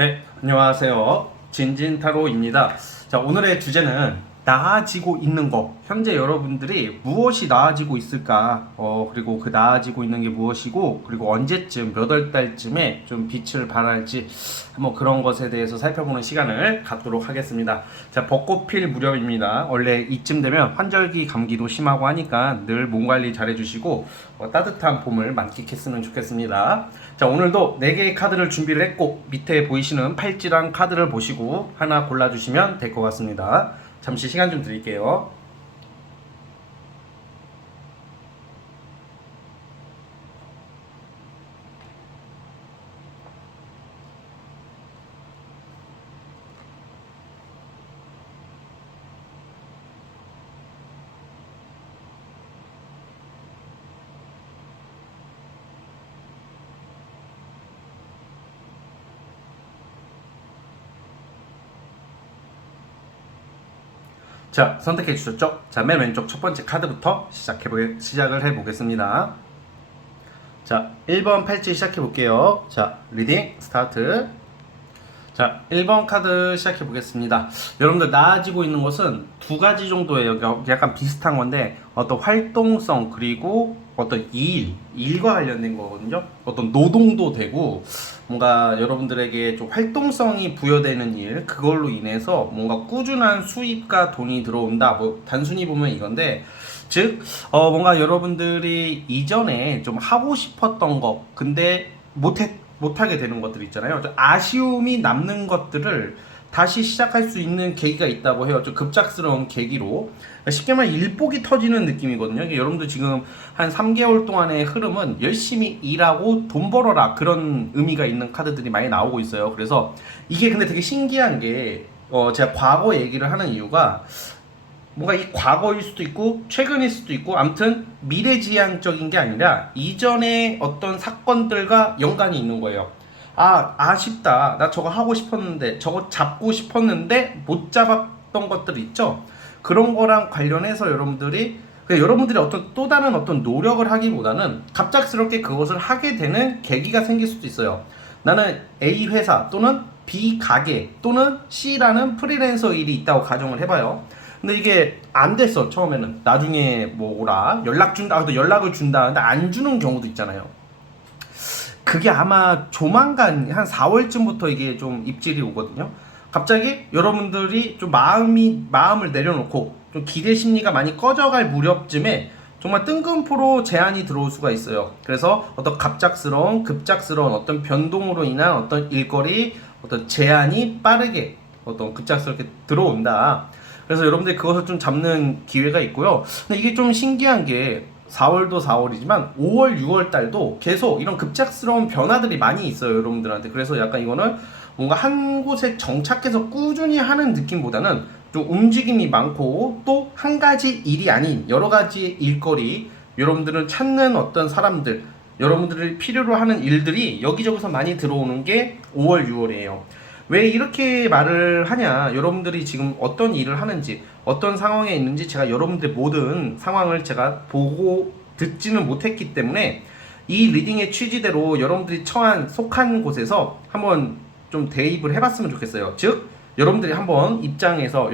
네, 안녕하세요. 진진타로입니다. 자, 오늘의 주제는 나아지고 있는 거. 현재 여러분들이 무엇이 나아지고 있을까? 그리고 그 나아지고 있는 게 무엇이고, 그리고 언제쯤, 몇 월 달쯤에 좀 빛을 발할지, 한번 그런 것에 대해서 살펴보는 시간을 갖도록 하겠습니다. 자, 벚꽃 필 무렵입니다. 원래 이쯤 되면 환절기 감기도 심하고 하니까 늘 몸 관리 잘 해주시고, 따뜻한 봄을 만끽했으면 좋겠습니다. 자, 오늘도 4개의 카드를 준비를 했고, 밑에 보이시는 팔찌랑 카드를 보시고 하나 골라주시면 될 것 같습니다. 잠시 시간 좀 드릴게요. 자, 선택해 주셨죠? 자, 맨 왼쪽 첫 번째 카드부터 시작을 해보겠습니다. 자, 1번 팔찌 시작해 볼게요. 자, 리딩 스타트. 자, 1번 카드 시작해 보겠습니다. 여러분들 나아지고 있는 것은 두 가지 정도예요. 약간 비슷한 건데 어떤 활동성 그리고 어떤 일과 관련된 거거든요. 어떤 노동도 되고 뭔가 여러분들에게 좀 활동성이 부여되는 일, 그걸로 인해서 뭔가 꾸준한 수입과 돈이 들어온다. 뭐 단순히 보면 이건데, 즉 뭔가 여러분들이 이전에 좀 하고 싶었던 거 근데 못하게 되는 것들 있잖아요. 아쉬움이 남는 것들을 다시 시작할 수 있는 계기가 있다고 해요. 좀 급작스러운 계기로. 쉽게 말해 일복이 터지는 느낌이거든요. 여러분들 지금 한 3개월 동안의 흐름은 열심히 일하고 돈 벌어라, 그런 의미가 있는 카드들이 많이 나오고 있어요. 그래서 이게 근데 되게 신기한 게 제가 과거 얘기를 하는 이유가 뭔가 이 과거일 수도 있고 최근일 수도 있고 아무튼 미래지향적인 게 아니라 이전의 어떤 사건들과 연관이 있는 거예요. 아쉽다. 나 저거 하고 싶었는데, 저거 잡고 싶었는데 못 잡았던 것들 있죠. 그런 거랑 관련해서 여러분들이 어떤 또 다른 어떤 노력을 하기보다는 갑작스럽게 그것을 하게 되는 계기가 생길 수도 있어요. 나는 A 회사 또는 B 가게 또는 C라는 프리랜서 일이 있다고 가정을 해봐요. 근데 이게 안 됐어. 처음에는 나중에 뭐라 연락을 준다 근데 안 주는 경우도 있잖아요. 그게 아마 조만간 한 4월쯤부터 이게 좀 입질이 오거든요. 갑자기 여러분들이 좀 마음을 내려놓고 좀 기대 심리가 많이 꺼져갈 무렵쯤에 정말 뜬금포로 제안이 들어올 수가 있어요. 그래서 어떤 급작스러운 어떤 변동으로 인한 어떤 일거리, 어떤 제안이 빠르게 어떤 급작스럽게 들어온다. 그래서 여러분들이 그것을 좀 잡는 기회가 있고요. 근데 이게 좀 신기한 게 4월도 4월이지만 5월, 6월 달도 계속 이런 급작스러운 변화들이 많이 있어요, 여러분들한테. 그래서 약간 이거는 뭔가 한 곳에 정착해서 꾸준히 하는 느낌보다는 좀 움직임이 많고 또 한 가지 일이 아닌 여러 가지 일거리, 여러분들은 찾는 어떤 사람들, 여러분들을 필요로 하는 일들이 여기저기서 많이 들어오는 게 5월, 6월이에요. 왜 이렇게 말을 하냐, 여러분들이 지금 어떤 일을 하는지 어떤 상황에 있는지 제가 여러분들의 모든 상황을 제가 보고 듣지는 못했기 때문에 이 리딩의 취지대로 여러분들이 속한 곳에서 한번 좀 대입을 해봤으면 좋겠어요. 즉 여러분들 입장에서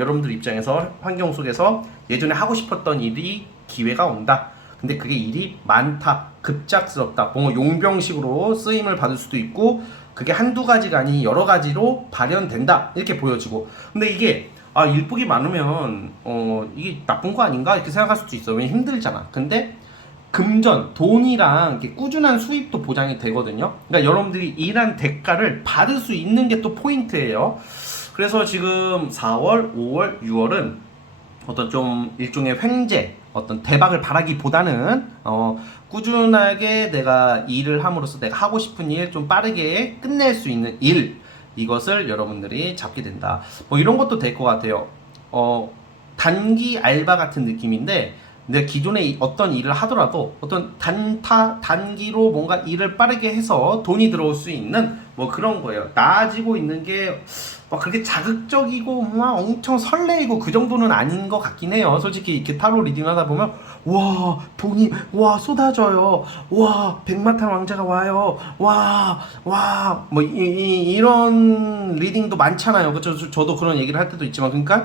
환경 속에서 예전에 하고 싶었던 일이 기회가 온다. 근데 그게 일이 많다, 급작스럽다, 뭔가 용병식으로 쓰임을 받을 수도 있고 그게 한두 가지가 아닌 여러 가지로 발현된다, 이렇게 보여지고. 근데 이게 일복이 많으면 이게 나쁜 거 아닌가 이렇게 생각할 수도 있어. 왜냐면 힘들잖아. 근데 금전, 돈이랑 이렇게 꾸준한 수입도 보장이 되거든요. 그러니까 여러분들이 일한 대가를 받을 수 있는 게 또 포인트예요. 그래서 지금 4월, 5월, 6월은 어떤 좀 일종의 횡재, 어떤 대박을 바라기보다는 꾸준하게 내가 일을 함으로써 내가 하고 싶은 일 좀 빠르게 끝낼 수 있는 일, 이것을 여러분들이 잡게 된다. 뭐 이런 것도 될 것 같아요. 단기 알바 같은 느낌인데 내가 기존에 어떤 일을 하더라도 어떤 단기로 뭔가 일을 빠르게 해서 돈이 들어올 수 있는 뭐 그런 거예요. 나아지고 있는 게 막 그렇게 자극적이고 막 엄청 설레이고 그 정도는 아닌 것 같긴 해요. 솔직히 이렇게 타로 리딩 하다 보면 와 돈이 와 쏟아져요. 와 백마탄 왕자가 와요. 와와뭐 이런 리딩도 많잖아요. 그쵸? 저도 그런 얘기를 할 때도 있지만 그러니까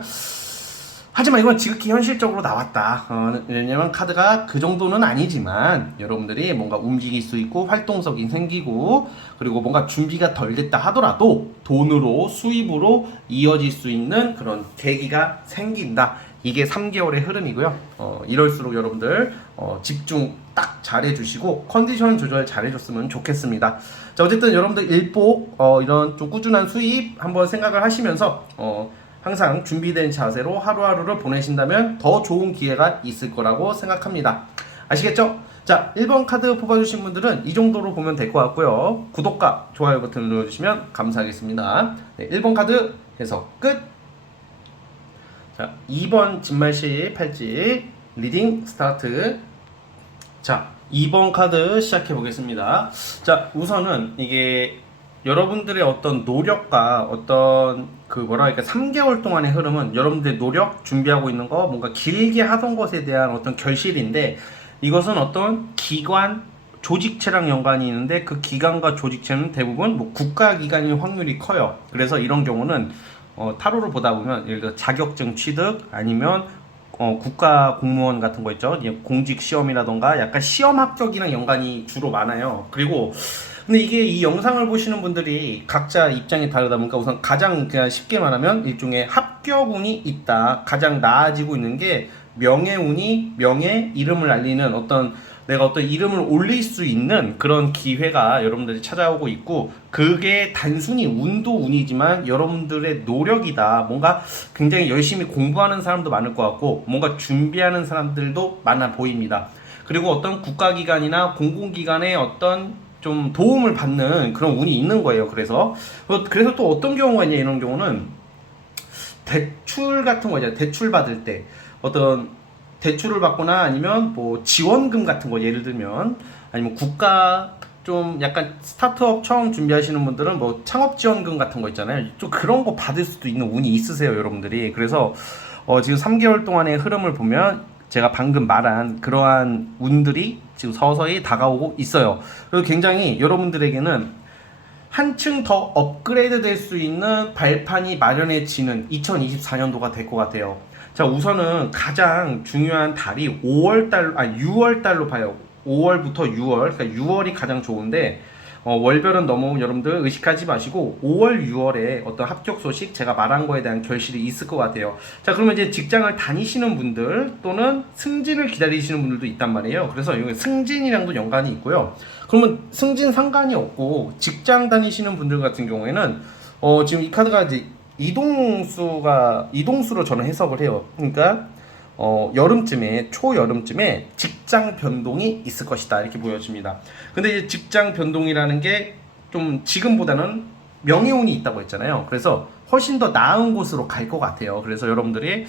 하지만 이건 지극히 현실적으로 나왔다. 왜냐면 카드가 그 정도는 아니지만 여러분들이 뭔가 움직일 수 있고 활동성이 생기고 그리고 뭔가 준비가 덜 됐다 하더라도 돈으로 수입으로 이어질 수 있는 그런 계기가 생긴다. 이게 3개월의 흐름이고요. 이럴수록 여러분들 집중 딱 잘해주시고 컨디션 조절 잘해줬으면 좋겠습니다. 자 어쨌든 여러분들 일복 이런 좀 꾸준한 수입 한번 생각을 하시면서 항상 준비된 자세로 하루하루를 보내신다면 더 좋은 기회가 있을 거라고 생각합니다. 아시겠죠? 자 1번 카드 뽑아주신 분들은 이 정도로 보면 될 것 같고요. 구독과 좋아요 버튼 눌러주시면 감사하겠습니다. 네, 1번 카드 해석 끝! 자 2번 진말씨 팔찌 리딩 스타트. 자 2번 카드 시작해 보겠습니다. 자 우선은 이게 여러분들의 어떤 노력과 어떤 그 뭐라 할까 3개월 동안의 흐름은 여러분들의 노력 준비하고 있는 거 뭔가 길게 하던 것에 대한 어떤 결실인데 이것은 어떤 기관 조직체랑 연관이 있는데 그 기관과 조직체는 대부분 뭐 국가기관일 확률이 커요. 그래서 이런 경우는 타로를 보다 보면 예를 들어 자격증 취득 아니면 국가 공무원 같은 거 있죠. 공직 시험이라던가 약간 시험 합격이랑 연관이 주로 많아요. 그리고 근데 이게 이 영상을 보시는 분들이 각자 입장이 다르다 보니까 우선 가장 그냥 쉽게 말하면 일종의 합격운이 있다. 가장 나아지고 있는 게 명예운이 명예 이름을 알리는 어떤 내가 어떤 이름을 올릴 수 있는 그런 기회가 여러분들이 찾아오고 있고 그게 단순히 운도 운이지만 여러분들의 노력이다. 뭔가 굉장히 열심히 공부하는 사람도 많을 것 같고 뭔가 준비하는 사람들도 많아 보입니다. 그리고 어떤 국가기관이나 공공기관의 어떤 좀 도움을 받는 그런 운이 있는 거예요. 그래서 또 어떤 경우가 있냐 이런 경우는 대출 같은 거 있잖아요. 대출 받을 때 어떤 대출을 받거나 아니면 뭐 지원금 같은 거 예를 들면 아니면 국가 좀 약간 스타트업 처음 준비하시는 분들은 뭐 창업 지원금 같은 거 있잖아요. 좀 그런 거 받을 수도 있는 운이 있으세요, 여러분들이. 그래서 지금 3개월 동안의 흐름을 보면 제가 방금 말한 그러한 운들이 지금 서서히 다가오고 있어요. 그리고 굉장히 여러분들에게는 한층 더 업그레이드 될 수 있는 발판이 마련해지는 2024년도가 될 것 같아요. 자, 우선은 가장 중요한 달이 6월달로 봐요. 5월부터 6월, 그러니까 6월이 가장 좋은데 월별은 너무 여러분들 의식하지 마시고 5월, 6월에 어떤 합격 소식 제가 말한 거에 대한 결실이 있을 것 같아요. 자, 그러면 이제 직장을 다니시는 분들 또는 승진을 기다리시는 분들도 있단 말이에요. 그래서 이거 승진이랑도 연관이 있고요. 그러면 승진 상관이 없고 직장 다니시는 분들 같은 경우에는 지금 이 카드가 이제 이동수로 저는 해석을 해요. 그러니까 초여름쯤에 직장 변동이 있을 것이다 이렇게 보여집니다. 근데 이제 직장 변동이라는 게 좀 지금보다는 명예운이 있다고 했잖아요. 그래서 훨씬 더 나은 곳으로 갈 것 같아요. 그래서 여러분들이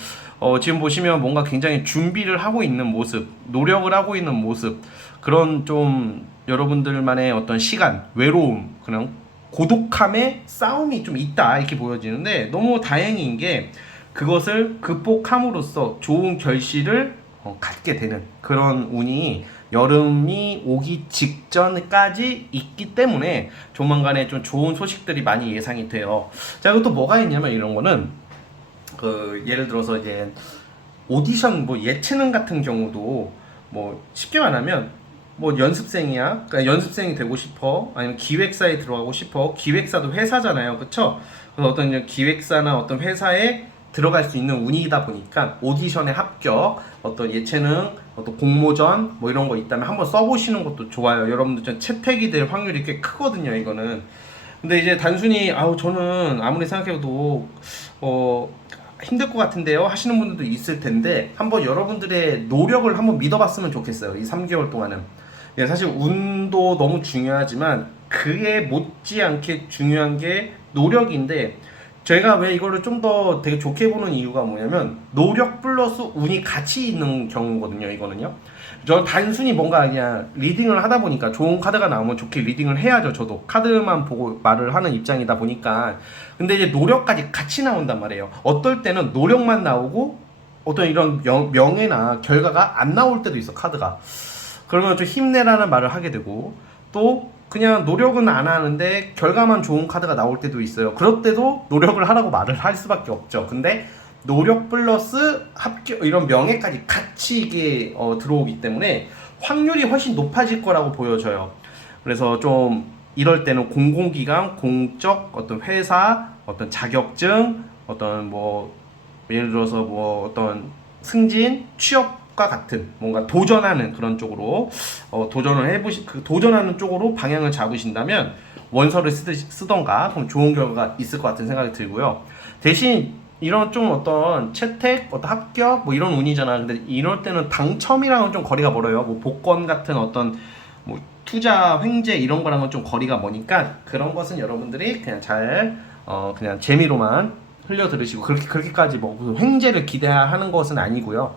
지금 보시면 뭔가 굉장히 준비를 하고 있는 모습, 노력을 하고 있는 모습, 그런 좀 여러분들만의 어떤 시간, 외로움, 그냥 고독함의 싸움이 좀 있다 이렇게 보여지는데 너무 다행인 게 그것을 극복함으로써 좋은 결실을 갖게 되는 그런 운이 여름이 오기 직전까지 있기 때문에 조만간에 좀 좋은 소식들이 많이 예상이 돼요. 자, 그리고 또 뭐가 있냐면 이런 거는 예를 들어서 이제 오디션 뭐 예체능 같은 경우도 뭐 쉽게 말하면 뭐 연습생이야. 그러니까 연습생이 되고 싶어. 아니면 기획사에 들어가고 싶어. 기획사도 회사잖아요. 그쵸? 그래서 어떤 기획사나 어떤 회사에 들어갈 수 있는 운이다 보니까 오디션에 합격, 어떤 예체능, 어떤 공모전 뭐 이런 거 있다면 한번 써보시는 것도 좋아요. 여러분들 좀 채택이 될 확률이 꽤 크거든요, 이거는. 근데 이제 단순히 저는 아무리 생각해도 힘들 것 같은데요 하시는 분들도 있을 텐데 한번 여러분들의 노력을 한번 믿어봤으면 좋겠어요. 이 3개월 동안은. 예, 사실 운도 너무 중요하지만 그에 못지않게 중요한 게 노력인데 제가 왜 이거를 좀 더 되게 좋게 보는 이유가 뭐냐면 노력 플러스 운이 같이 있는 경우거든요, 이거는요. 저는 단순히 뭔가 그냥 리딩을 하다 보니까 좋은 카드가 나오면 좋게 리딩을 해야죠. 저도 카드만 보고 말을 하는 입장이다 보니까. 근데 이제 노력까지 같이 나온단 말이에요. 어떨 때는 노력만 나오고 어떤 이런 명예나 결과가 안 나올 때도 있어, 카드가. 그러면 좀 힘내라는 말을 하게 되고, 또 그냥 노력은 안 하는데 결과만 좋은 카드가 나올 때도 있어요. 그럴 때도 노력을 하라고 말을 할 수밖에 없죠. 근데 노력 플러스 합격, 이런 명예까지 같이 이게 들어오기 때문에 확률이 훨씬 높아질 거라고 보여져요. 그래서 좀 이럴 때는 공공기관, 공적 어떤 회사, 어떤 자격증, 어떤 뭐 예를 들어서 뭐 어떤 승진, 취업과 같은 뭔가 도전하는 그런 쪽으로 도전을 도전하는 쪽으로 방향을 잡으신다면 원서를 쓰던가 그럼 좋은 결과가 있을 것 같은 생각이 들고요. 대신 이런 좀 어떤 채택, 어떤 합격 뭐 이런 운이잖아. 근데 이럴 때는 당첨이랑은 좀 거리가 멀어요. 뭐 복권 같은 어떤 뭐 투자, 횡재 이런 거랑은 좀 거리가 머니까 그런 것은 여러분들이 그냥 잘 그냥 재미로만 흘려 들으시고 그렇게까지 뭐 횡재를 기대하는 것은 아니고요.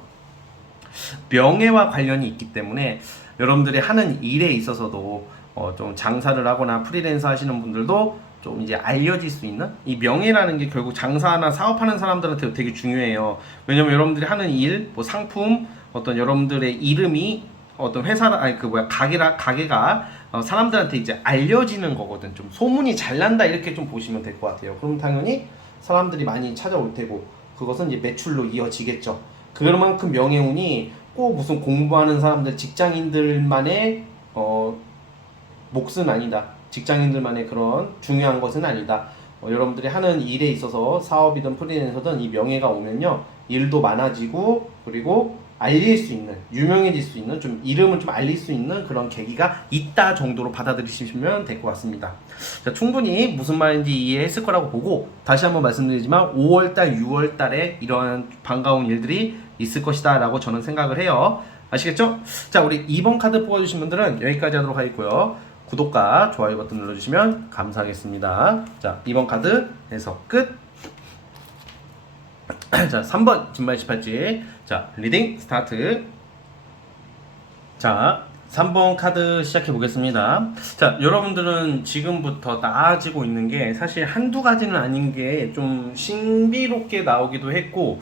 명예와 관련이 있기 때문에 여러분들이 하는 일에 있어서도 좀 장사를 하거나 프리랜서 하시는 분들도 좀 이제 알려질 수 있는 이 명예라는 게 결국 장사나 사업하는 사람들한테 되게 중요해요. 왜냐면 여러분들이 하는 일, 뭐 상품, 어떤 여러분들의 이름이 어떤 회사나 아니 그 뭐야 가게가 사람들한테 이제 알려지는 거거든. 좀 소문이 잘 난다 이렇게 좀 보시면 될 것 같아요. 그럼 당연히 사람들이 많이 찾아올 테고 그것은 이제 매출로 이어지겠죠. 그만큼 명예운이 꼭 무슨 공부하는 사람들, 직장인들만의 몫은 아니다. 직장인들만의 그런 중요한 것은 아니다. 여러분들이 하는 일에 있어서 사업이든 프리랜서든 이 명예가 오면요, 일도 많아지고 그리고 알릴 수 있는, 유명해질 수 있는, 좀 이름을 좀 알릴 수 있는 그런 계기가 있다 정도로 받아들이시면 될 것 같습니다. 자, 충분히 무슨 말인지 이해했을 거라고 보고 다시 한번 말씀드리지만 5월달, 6월달에 이러한 반가운 일들이 있을 것이다 라고 저는 생각을 해요. 아시겠죠? 자, 우리 2번 카드 뽑아주신 분들은 여기까지 하도록 하겠고요. 구독과 좋아요 버튼 눌러주시면 감사하겠습니다. 자, 2번 카드 해석 끝. 자, 3번 진말18지. 자, 리딩 스타트. 자, 3번 카드 시작해 보겠습니다. 자, 여러분들은 지금부터 나아지고 있는 게 사실 한두 가지는 아닌 게 좀 신비롭게 나오기도 했고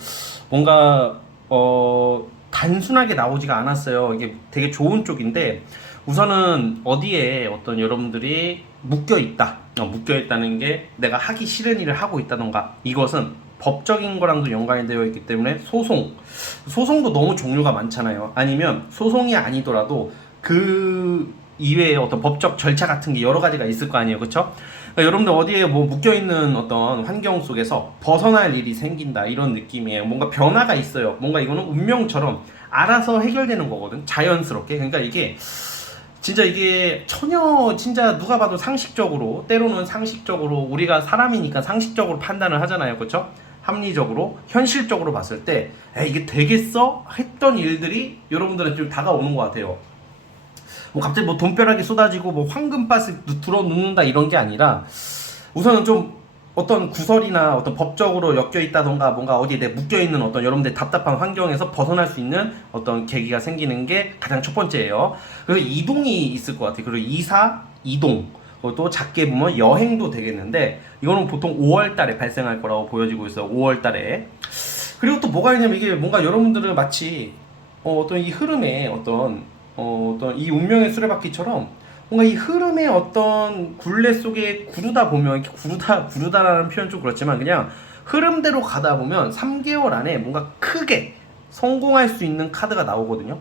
뭔가 단순하게 나오지가 않았어요. 이게 되게 좋은 쪽인데 우선은 어디에 어떤 여러분들이 묶여 있다. 묶여 있다는 게 내가 하기 싫은 일을 하고 있다던가, 이것은 법적인 거랑도 연관이 되어 있기 때문에 소송도 너무 종류가 많잖아요. 아니면 소송이 아니더라도 그 이외에 어떤 법적 절차 같은 게 여러 가지가 있을 거 아니에요. 그렇죠? 그러니까 여러분들 어디에 뭐 묶여 있는 어떤 환경 속에서 벗어날 일이 생긴다 이런 느낌이에요. 뭔가 변화가 있어요. 뭔가 이거는 운명처럼 알아서 해결되는 거거든. 자연스럽게. 그러니까 이게 진짜 이게 전혀 진짜 누가 봐도 상식적으로, 때로는 상식적으로, 우리가 사람이니까 상식적으로 판단을 하잖아요. 그렇죠? 합리적으로, 현실적으로 봤을 때 이게 되겠어? 했던 일들이 여러분들한테 좀 다가오는 것 같아요. 뭐 갑자기 뭐 돈벼락이 쏟아지고 뭐 황금밭을 들어눕는다 이런 게 아니라 우선은 좀 어떤 구설이나 어떤 법적으로 엮여 있다던가 뭔가 어디에 내 묶여 있는 어떤 여러분들 답답한 환경에서 벗어날 수 있는 어떤 계기가 생기는 게 가장 첫 번째예요. 그래서 이동이 있을 것 같아요. 그리고 이사, 이동, 또 작게 보면 여행도 되겠는데 이거는 보통 5월 달에 발생할 거라고 보여지고 있어요. 5월 달에. 그리고 또 뭐가 있냐면 이게 뭔가 여러분들은 마치 어떤 이 흐름에 어떤 이 운명의 수레바퀴처럼 뭔가 이 흐름의 어떤 굴레 속에 구르다 보면, 이렇게 구르다라는 표현 좀 그렇지만 그냥 흐름대로 가다 보면 3개월 안에 뭔가 크게 성공할 수 있는 카드가 나오거든요.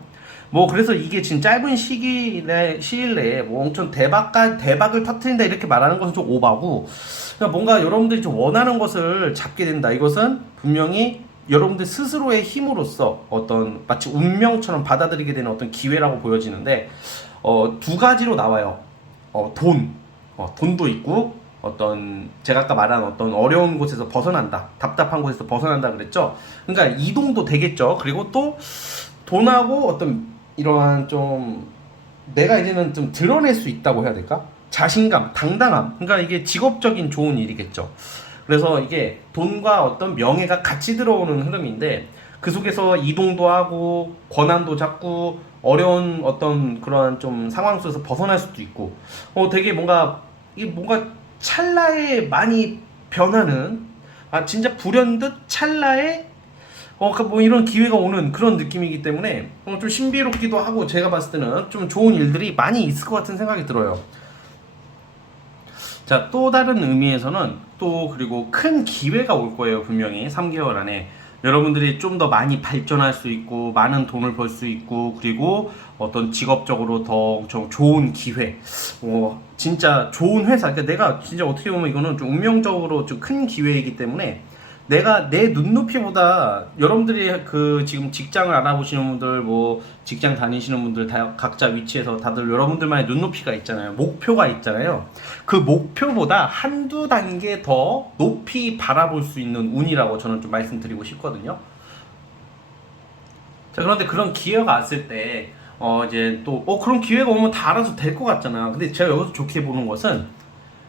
뭐 그래서 이게 지금 짧은 시일 내에 뭐 엄청 대박을 터트린다 이렇게 말하는 것은 좀 오바고, 그러니까 뭔가 여러분들이 좀 원하는 것을 잡게 된다. 이것은 분명히 여러분들 스스로의 힘으로써 어떤 마치 운명처럼 받아들이게 되는 어떤 기회라고 보여지는데 두 가지로 나와요. 돈도 있고 어떤 제가 아까 말한 어떤 어려운 곳에서 벗어난다, 답답한 곳에서 벗어난다 그랬죠. 그러니까 이동도 되겠죠. 그리고 또 돈하고 어떤 이러한 좀 내가 이제는 좀 드러낼 수 있다고 해야 될까? 자신감, 당당함. 그러니까 이게 직업적인 좋은 일이겠죠. 그래서 이게 돈과 어떤 명예가 같이 들어오는 흐름인데 그 속에서 이동도 하고 권한도 잡고 어려운 어떤 그런 좀 상황 속에서 벗어날 수도 있고 되게 뭔가 이게 뭔가 찰나에 많이 변하는 진짜 불현듯 찰나에 뭐 이런 기회가 오는 그런 느낌이기 때문에 좀 신비롭기도 하고 제가 봤을 때는 좀 좋은 일들이 많이 있을 것 같은 생각이 들어요. 자, 또 다른 의미에서는 또 그리고 큰 기회가 올 거예요. 분명히 3개월 안에 여러분들이 좀 더 많이 발전할 수 있고 많은 돈을 벌 수 있고 그리고 어떤 직업적으로 더 좀 좋은 기회, 진짜 좋은 회사. 그러니까 내가 진짜 어떻게 보면 이거는 좀 운명적으로 좀 큰 기회이기 때문에 내가 내 눈높이보다 여러분들이 그 지금 직장을 알아보시는 분들, 뭐 직장 다니시는 분들 다 각자 위치에서 다들 여러분들만의 눈높이가 있잖아요. 목표가 있잖아요. 그 목표보다 한두 단계 더 높이 바라볼 수 있는 운이라고 저는 좀 말씀드리고 싶거든요. 자, 그런데 그런 기회가 왔을 때 이제 또 그런 기회가 오면 다 알아서 될 것 같잖아. 근데 제가 여기서 좋게 보는 것은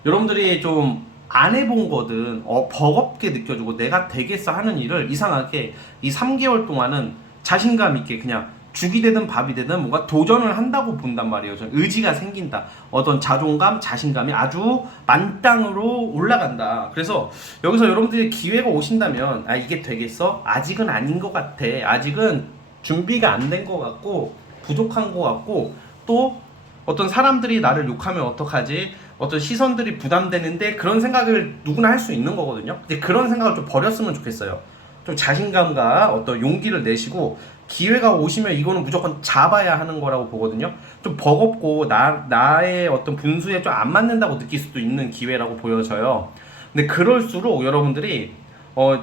여러분들이 좀 안 해본 거든 버겁게 느껴지고 내가 되겠어 하는 일을 이상하게 이 3개월 동안은 자신감 있게 그냥 죽이 되든 밥이 되든 뭔가 도전을 한다고 본단 말이에요. 저는 의지가 생긴다. 어떤 자존감, 자신감이 아주 만땅으로 올라간다. 그래서 여기서 여러분들이 기회가 오신다면 이게 되겠어? 아직은 아닌 것 같아. 아직은 준비가 안 된 것 같고 부족한 것 같고 또 어떤 사람들이 나를 욕하면 어떡하지? 어떤 시선들이 부담되는데 그런 생각을 누구나 할 수 있는 거거든요. 근데 그런 생각을 좀 버렸으면 좋겠어요. 좀 자신감과 어떤 용기를 내시고 기회가 오시면 이거는 무조건 잡아야 하는 거라고 보거든요. 좀 버겁고 나의 어떤 분수에 좀 안 맞는다고 느낄 수도 있는 기회라고 보여져요. 근데 그럴수록 여러분들이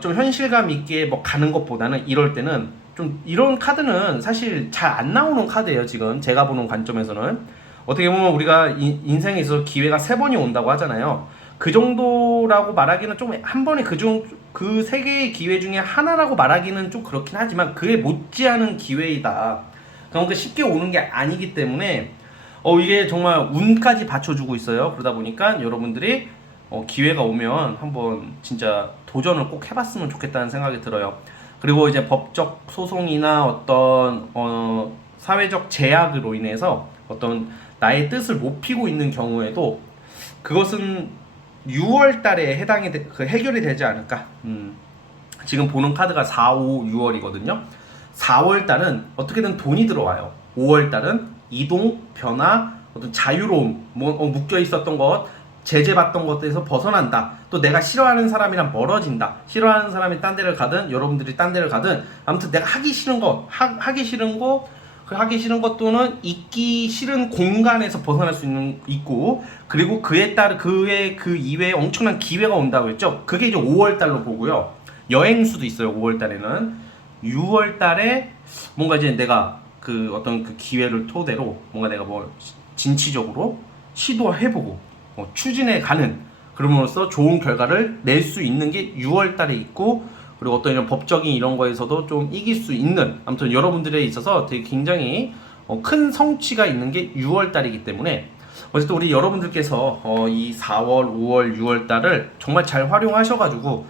좀 현실감 있게 뭐 가는 것보다는 이럴 때는 좀 이런 카드는 사실 잘 안 나오는 카드예요. 지금 제가 보는 관점에서는 어떻게 보면 우리가 인생에 있어서 기회가 3번이 온다고 하잖아요. 그 정도라고 말하기는 좀 한 번에 그 3개의 기회 중에 하나라고 말하기는 좀 그렇긴 하지만 그에 못지않은 기회이다. 그러니까 쉽게 오는 게 아니기 때문에 이게 정말 운까지 받쳐주고 있어요. 그러다 보니까 여러분들이 기회가 오면 한번 진짜 도전을 꼭 해봤으면 좋겠다는 생각이 들어요. 그리고 이제 법적 소송이나 어떤 사회적 제약으로 인해서 어떤 나의 뜻을 못 피고 있는 경우에도 그것은 6월 달에 해결이 되지 않을까. 지금 보는 카드가 4, 5, 6월이거든요. 4월 달은 어떻게든 돈이 들어와요. 5월 달은 이동, 변화, 어떤 자유로움, 묶여 있었던 것, 제재받던 것에서 벗어난다. 또 내가 싫어하는 사람이랑 멀어진다. 싫어하는 사람이 딴 데를 가든 여러분들이 딴 데를 가든 아무튼 내가 하기 싫은 거, 하기 싫은 거, 그 하기 싫은 것 또는 있기 싫은 공간에서 벗어날 수 있고 그리고 그에 따른 그의 그 이외에 엄청난 기회가 온다고 했죠. 그게 이제 5월 달로 보고요. 여행수도 있어요. 5월 달에는 6월 달에 뭔가 이제 내가 그 어떤 그 기회를 토대로 뭔가 내가 뭐 진취적으로 시도해보고 추진해 가는 그럼으로써 좋은 결과를 낼 수 있는 게 6월 달에 있고 그리고 어떤 이런 법적인 이런 거에서도 좀 이길 수 있는 아무튼 여러분들에 있어서 되게 굉장히 큰 성취가 있는 게 6월 달이기 때문에 어쨌든 우리 여러분들께서 이 4월, 5월, 6월 달을 정말 잘 활용하셔가지고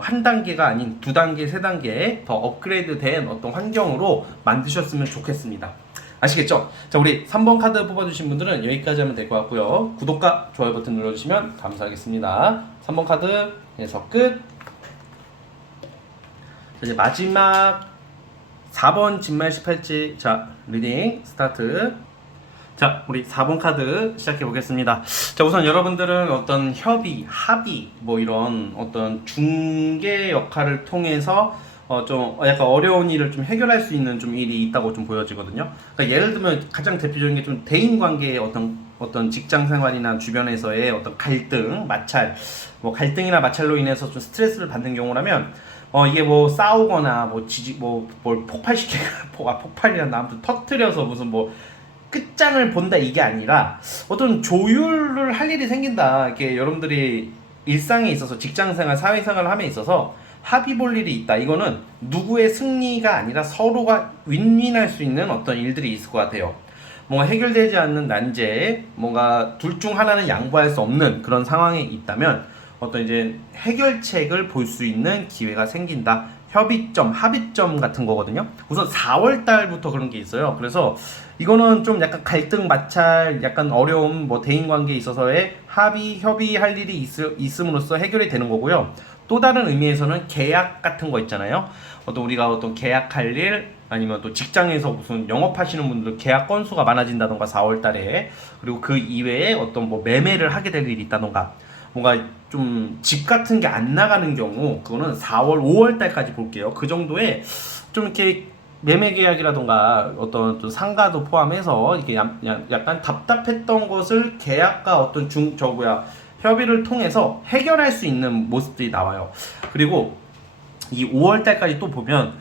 한 단계가 아닌 2단계, 3단계 더 업그레이드 된 어떤 환경으로 만드셨으면 좋겠습니다. 아시겠죠? 자, 우리 3번 카드 뽑아주신 분들은 여기까지 하면 될 것 같고요. 구독과 좋아요 버튼 눌러주시면 감사하겠습니다. 3번 카드에서 끝. 이제 마지막 4번 진말 18지 자 리딩 스타트. 자, 우리 4번 카드 시작해 보겠습니다. 자, 우선 여러분들은 어떤 협의, 합의 뭐 이런 어떤 중개 역할을 통해서 좀 약간 어려운 일을 좀 해결할 수 있는 좀 일이 있다고 좀 보여지거든요. 그러니까 예를 들면 가장 대표적인 게 좀 대인 관계의 어떤 직장 생활이나 주변에서의 어떤 갈등, 마찰, 뭐 갈등이나 마찰로 인해서 좀 스트레스를 받는 경우라면 이게 뭐 싸우거나 뭐 뭘 폭발시켜 폭발이란다 아무튼 터트려서 무슨 뭐 끝장을 본다 이게 아니라 어떤 조율을 할 일이 생긴다. 이렇게 여러분들이 일상에 있어서 직장생활, 사회생활을 함에 있어서 합의 볼 일이 있다. 이거는 누구의 승리가 아니라 서로가 윈윈할 수 있는 어떤 일들이 있을 것 같아요. 뭔가 해결되지 않는 난제, 뭔가 둘 중 하나는 양보할 수 없는 그런 상황에 있다면 어떤 이제 해결책을 볼 수 있는 기회가 생긴다. 협의점, 합의점 같은 거거든요. 우선 4월 달부터 그런 게 있어요. 그래서 이거는 좀 약간 갈등, 마찰, 약간 어려움, 뭐 대인 관계에 있어서의 합의, 협의할 일이 있음으로써 해결이 되는 거고요. 또 다른 의미에서는 계약 같은 거 있잖아요. 우리가 어떤 계약할 일, 아니면 또 직장에서 무슨 영업하시는 분들 계약 건수가 많아진다던가 4월 달에, 그리고 그 이외에 어떤 뭐 매매를 하게 될 일이 있다던가, 뭔가 좀 집 같은 게 안 나가는 경우, 그거는 4월, 5월 달까지 볼게요. 그 정도에 좀 이렇게 매매 계약이라던가 어떤 또 상가도 포함해서 이렇게 약간 답답했던 것을 계약과 어떤 협의를 통해서 해결할 수 있는 모습들이 나와요. 그리고 이 5월 달까지 또 보면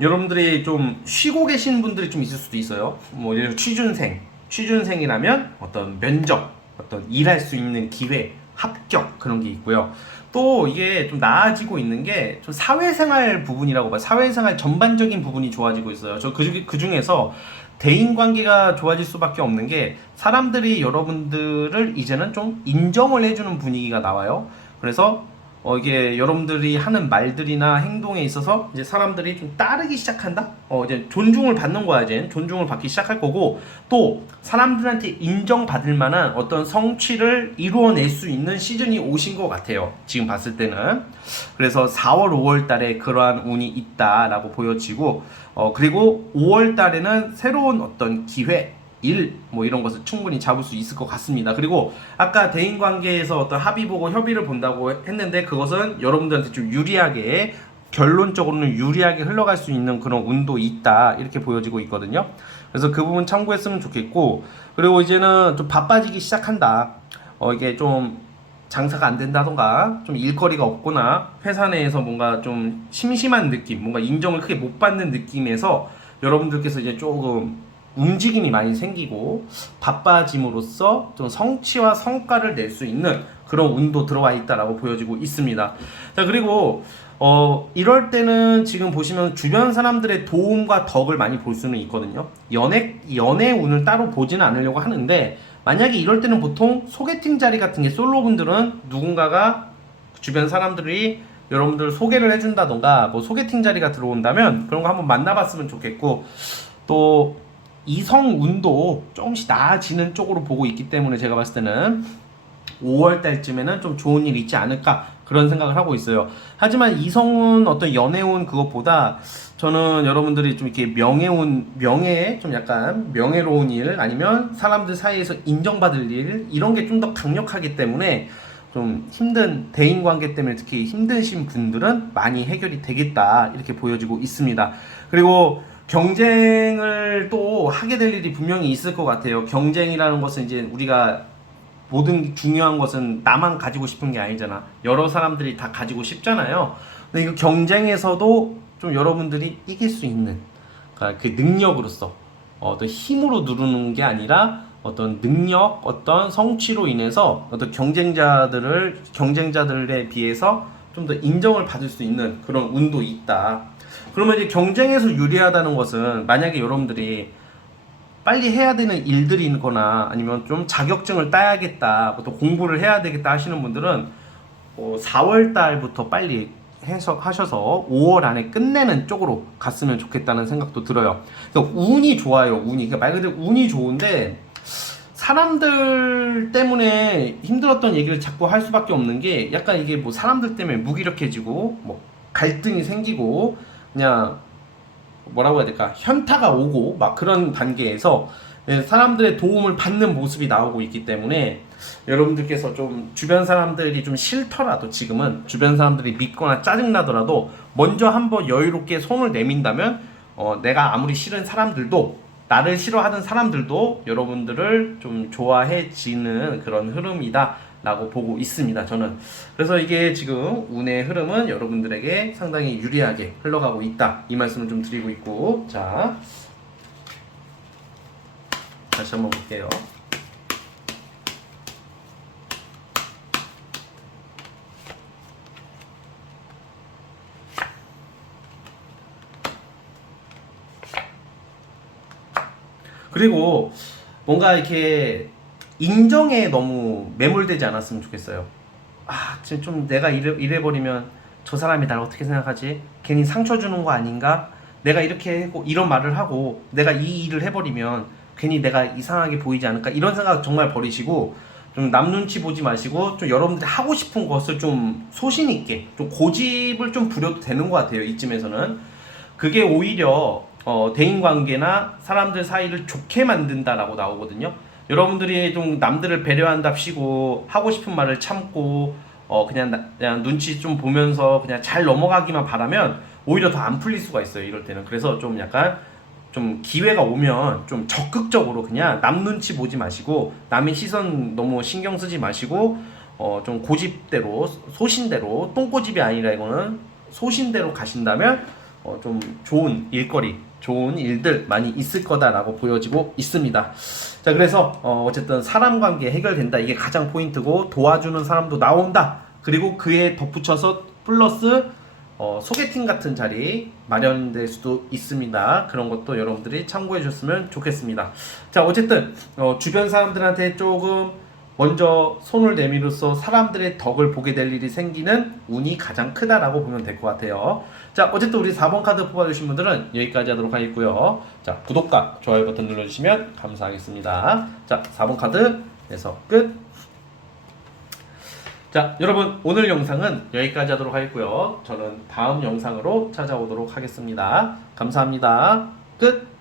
여러분들이 좀 쉬고 계신 분들이 좀 있을 수도 있어요. 뭐 예를 들어 취준생이라면 어떤 면접, 어떤 일할 수 있는 기회, 합격, 그런 게 있고요. 또 이게 좀 나아지고 있는 게 좀 사회생활 부분이라고 봐요. 사회생활 전반적인 부분이 좋아지고 있어요. 저 그 중에서 대인관계가 좋아질 수밖에 없는 게, 사람들이 여러분들을 이제는 좀 인정을 해주는 분위기가 나와요. 그래서 이게 여러분들이 하는 말들이나 행동에 있어서 이제 사람들이 좀 따르기 시작한다? 이제 존중을 받는 거야. 이제 존중을 받기 시작할 거고, 또 사람들한테 인정받을 만한 어떤 성취를 이루어낼 수 있는 시즌이 오신 것 같아요. 지금 봤을 때는. 그래서 4월, 5월 달에 그러한 운이 있다라고 보여지고, 그리고 5월 달에는 새로운 어떤 기회, 일, 뭐 이런 것을 충분히 잡을 수 있을 것 같습니다. 그리고 아까 대인관계에서 어떤 합의 보고 협의를 본다고 했는데, 그것은 여러분들한테 좀 유리하게, 결론적으로는 유리하게 흘러갈 수 있는 그런 운도 있다, 이렇게 보여지고 있거든요. 그래서 그 부분 참고했으면 좋겠고, 그리고 이제는 좀 바빠지기 시작한다. 이게 좀 장사가 안 된다던가, 좀 일거리가 없거나, 회사 내에서 뭔가 좀 심심한 느낌, 뭔가 인정을 크게 못 받는 느낌에서 여러분들께서 이제 조금 움직임이 많이 생기고 바빠짐으로써 좀 성취와 성과를 낼 수 있는 그런 운도 들어와 있다라고 보여지고 있습니다. 자, 그리고 이럴 때는 지금 보시면 주변 사람들의 도움과 덕을 많이 볼 수는 있거든요. 연애 운을 따로 보지는 않으려고 하는데, 만약에 이럴 때는 보통 소개팅 자리 같은 게, 솔로분들은 누군가가, 주변 사람들이 여러분들 소개를 해준다던가, 뭐 소개팅 자리가 들어온다면 그런 거 한번 만나봤으면 좋겠고, 또 이성 운도 조금씩 나아지는 쪽으로 보고 있기 때문에 제가 봤을 때는 5월 달쯤에는 좀 좋은 일이 있지 않을까, 그런 생각을 하고 있어요. 하지만 이성운, 어떤 연애운, 그것보다 저는 여러분들이 좀 이렇게 명예에 좀 약간 명예로운 일, 아니면 사람들 사이에서 인정받을 일, 이런 게 좀 더 강력하기 때문에 좀 힘든, 대인관계 때문에 특히 힘드신 분들은 많이 해결이 되겠다, 이렇게 보여지고 있습니다. 그리고 경쟁을 또 하게 될 일이 분명히 있을 것 같아요. 경쟁이라는 것은 이제 우리가, 모든 중요한 것은 나만 가지고 싶은 게 아니잖아. 여러 사람들이 다 가지고 싶잖아요. 근데 이거 경쟁에서도 좀 여러분들이 이길 수 있는, 그러니까 그 능력으로서, 어떤 힘으로 누르는 게 아니라 어떤 능력, 어떤 성취로 인해서 어떤 경쟁자들에 비해서 좀 더 인정을 받을 수 있는 그런 운도 있다. 그러면 이제 경쟁에서 유리하다는 것은, 만약에 여러분들이 빨리 해야 되는 일들이 있거나, 아니면 좀 자격증을 따야겠다, 또 공부를 해야 되겠다 하시는 분들은 4월 달부터 빨리 하셔서 5월 안에 끝내는 쪽으로 갔으면 좋겠다는 생각도 들어요. 그러니까 운이 좋아요. 그러니까 말 그대로 운이 좋은데, 사람들 때문에 힘들었던 얘기를 자꾸 할 수밖에 없는 게, 약간 이게 뭐 사람들 때문에 무기력해지고, 뭐 갈등이 생기고, 그냥 뭐라고 해야 될까, 현타가 오고 막 그런 단계에서 사람들의 도움을 받는 모습이 나오고 있기 때문에, 여러분들께서 좀 주변 사람들이 좀 싫더라도, 지금은 주변 사람들이 믿거나 짜증나더라도 먼저 한번 여유롭게 손을 내민다면, 내가 아무리 싫은 사람들도, 나를 싫어하는 사람들도 여러분들을 좀 좋아해지는 그런 흐름이다 라고 보고 있습니다, 저는. 그래서 이게 지금 운의 흐름은 여러분들에게 상당히 유리하게 흘러가고 있다, 이 말씀을 좀 드리고 있고, 자, 다시 한번 볼게요. 그리고 뭔가 이렇게 인정에 너무 매몰되지 않았으면 좋겠어요. 지금 좀 내가 이래버리면 저 사람이 날 어떻게 생각하지? 괜히 상처 주는 거 아닌가? 내가 이렇게 하고 이런 말을 하고 내가 이 일을 해버리면 괜히 내가 이상하게 보이지 않을까? 이런 생각 정말 버리시고, 좀 남 눈치 보지 마시고 좀 여러분들이 하고 싶은 것을 좀 소신 있게 좀 고집을 좀 부려도 되는 것 같아요. 이쯤에서는 그게 오히려 대인 관계나 사람들 사이를 좋게 만든다라고 나오거든요. 여러분들이 좀 남들을 배려한답시고 하고 싶은 말을 참고 그냥 눈치 좀 보면서 그냥 잘 넘어가기만 바라면 오히려 더 안 풀릴 수가 있어요. 이럴 때는. 그래서 좀 약간 좀 기회가 오면 좀 적극적으로 그냥 남 눈치 보지 마시고 남의 시선 너무 신경 쓰지 마시고 좀 고집대로 소신대로 똥고집이 아니라 이거는 소신대로 가신다면 좀 좋은 일거리 좋은 일들 많이 있을 거다라고 보여지고 있습니다. 자, 그래서 어쨌든 사람 관계 해결된다, 이게 가장 포인트고 도와주는 사람도 나온다, 그리고 그에 덧붙여서 플러스 소개팅 같은 자리 마련될 수도 있습니다. 그런 것도 여러분들이 참고해 주셨으면 좋겠습니다. 자, 어쨌든 주변 사람들한테 조금 먼저 손을 내밀어서 사람들의 덕을 보게 될 일이 생기는 운이 가장 크다라고 보면 될 것 같아요. 자, 어쨌든 우리 4번 카드 뽑아주신 분들은 여기까지 하도록 하겠고요. 자, 구독과 좋아요 버튼 눌러주시면 감사하겠습니다. 자, 4번 카드에서 끝. 자, 여러분 오늘 영상은 여기까지 하도록 하겠고요. 저는 다음 영상으로 찾아오도록 하겠습니다. 감사합니다. 끝.